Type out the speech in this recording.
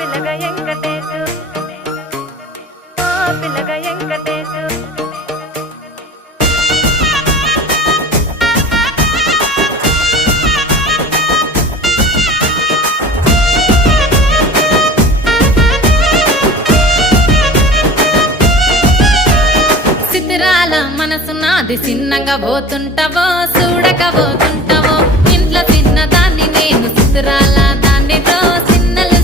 పిల్లగా వెంకటేశు ఓ పిల్లగా వెంకటేశు సిద్ధిరాల మనసు నాది చిన్నగా పోతుంటావో చూడక పోతుంటావో ఇంట్లో చిన్నదాన్ని నేను సిద్ధిరాల దాన్నితో చిన్నలు